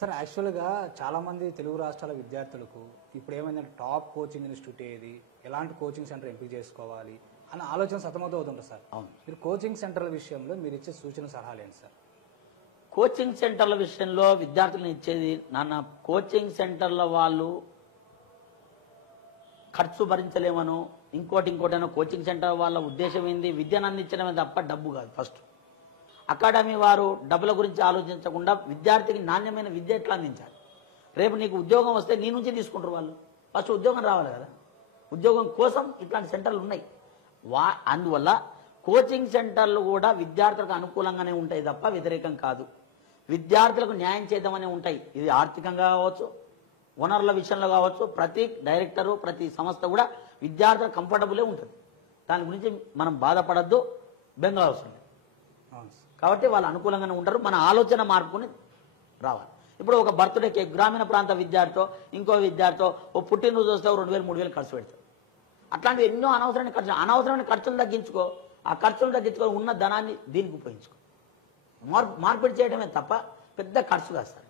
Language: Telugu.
సార్ యాక్చువల్గా చాలామంది తెలుగు రాష్ట్రాల విద్యార్థులకు ఇప్పుడు ఏమైందంటే టాప్ కోచింగ్ ఇన్స్టిట్యూట్ ఏది, ఎలాంటి కోచింగ్ సెంటర్ ఎంపిక చేసుకోవాలి అన్న ఆలోచన సతమతం అవుతుంటారు సార్. అవును. మీరు కోచింగ్ సెంటర్ల విషయంలో మీరు ఇచ్చే సూచన సలహాలు ఏంటి సార్? కోచింగ్ సెంటర్ల విషయంలో విద్యార్థులను ఇచ్చేది నాన్న, కోచింగ్ సెంటర్ల వాళ్ళు ఖర్చు భరించలేమను ఇంకోటనో కోచింగ్ సెంటర్ వాళ్ళ ఉద్దేశం ఏంది, విద్యను అందించడమే తప్ప డబ్బు కాదు. ఫస్ట్ అకాడమీ వారు డబ్బుల గురించి ఆలోచించకుండా విద్యార్థికి నాణ్యమైన విద్య ఎట్లా అందించాలి. రేపు నీకు ఉద్యోగం వస్తే నీ నుంచి తీసుకుంటారు వాళ్ళు. ఫస్ట్ ఉద్యోగం రావాలి కదా, ఉద్యోగం కోసం ఇట్లాంటి సెంటర్లు ఉన్నాయి. అందువల్ల కోచింగ్ సెంటర్లు కూడా విద్యార్థులకు అనుకూలంగానే ఉంటాయి తప్ప వ్యతిరేకం కాదు. విద్యార్థులకు న్యాయం చేద్దామనే ఉంటాయి. ఇది ఆర్థికంగా కావచ్చు, ఓనర్ల విషయంలో కావచ్చు, ప్రతి డైరెక్టరు ప్రతి సంస్థ కూడా విద్యార్థులకు కంఫర్టబులే ఉంటుంది. దాని గురించి మనం బాధపడద్దు, బెంగ అవసరం లేదు. కాబట్టి వాళ్ళు అనుకూలంగానే ఉంటారు. మన ఆలోచన మార్పుని రావాలి. ఇప్పుడు ఒక బర్త్డే కేక్ గ్రామీణ ప్రాంత విద్యార్థితో ఇంకో విద్యార్థితో ఓ పుట్టినరోజు వస్తే 2000-3000 ఖర్చు పెడతారు. అట్లాంటివి ఎన్నో అనవసరమైన ఖర్చులు తగ్గించుకో. ఆ ఖర్చులు తగ్గించుకో, ఉన్న ధనాన్ని దీనికి ఉపయోగించుకో. మార్పిడి చేయడమే తప్ప పెద్ద ఖర్చు కాదు సార్.